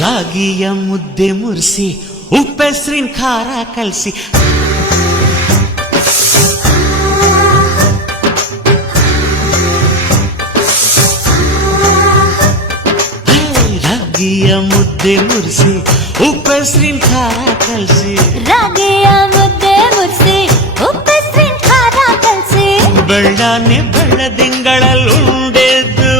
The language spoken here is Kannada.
ರಾಗಿಯ ಮುದ್ದೆ ಮುರಿಸಿ ಉಪ್ಪೆಸ್ರಿನ ಖಾರ ಕಲಸಿ ರಾಗಿಯ ಮುದ್ದೆ ಮುರಿಸಿ ಉಪ್ಪೆಸ್ರಿನ ಖಾರ ಕಲಸಿ ರಾಗಿಯ ಮುದ್ದೆ ಮುರಿಸಿ ಉಪ್ಪೆಸ್ರಿನ ಖಾರ ಕಲಸಿ ಬೆಳ್ಳನೆ ಬೆಳ್ಳದಿಂಗಳಲ್ಲಿ ಉಂಡೆದ್ದು